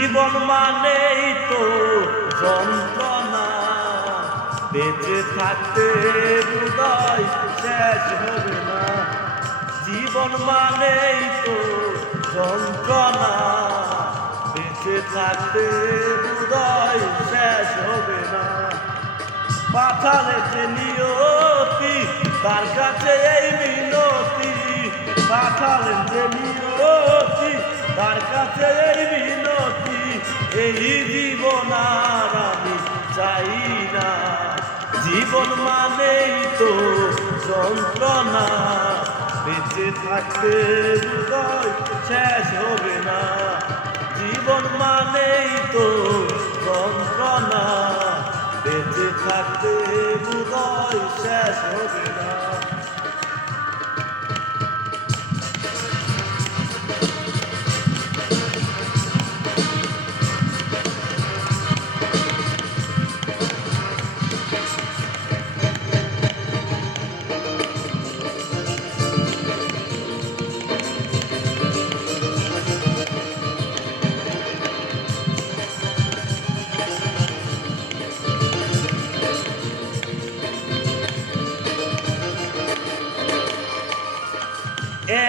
জীবন মানেই তো যন্ত্রণা, বেঁচে থাকতে হৃদয় শেষ হবে না। জীবন মানেই তো যন্ত্রণা, বেঁচে থাকতে হৃদয় শেষ হবে না। পাঠালে যে নিয়তি, তার কাছে এই মিনতি। পাঠালেন যে নিয়তি, তার কাছে এই মিনতি। এই জীবন আর আমি চাই না। জীবন মানেই তো যন্ত্রণা, বেঁচে থাকতে হৃদয় শেষ হবে না। জীবন মানেই তো যন্ত্রণা, বেঁচে থাকতে হৃদয় শেষ হবে না।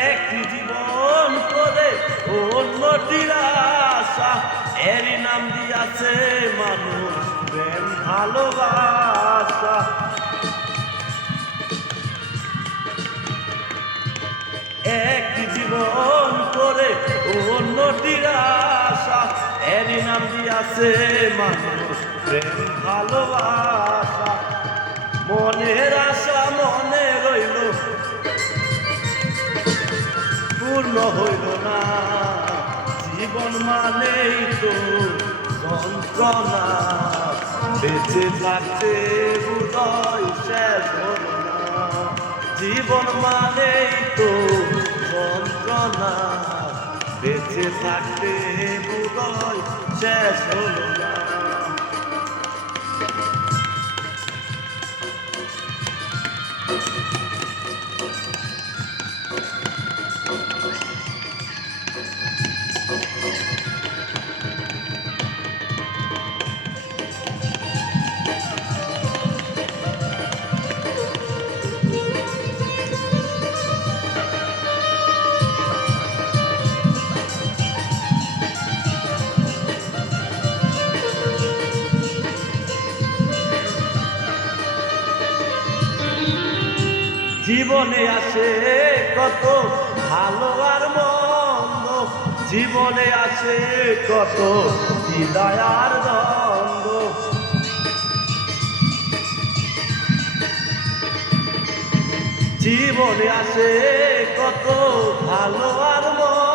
এক জীবন করে অন্যটির আশা, এরই নাম দিয়াছে মানুষ প্রেম ভালোবাসা। এক জীবন করে অন্যটির আশা, এরই নাম দিয়াছে মানুষ প্রেম ভালোবাসা। মনের আশা মনে রইল, পূর্ণ হইল না। জীবন মানেই তো যন্ত্রণা, বেঁচে থাকতে হৃদয় শেষ হল না। জীবন মানেই তো যন্ত্রণা, বেঁচে থাকতে হৃদয় শেষ হল না। জীবনে আসে কত ভালো আর মন্দ, জীবনে আসে কত হৃদয় আর দ্বন্দ্ব। জীবনে আসে কত ভালো আর মন্দ,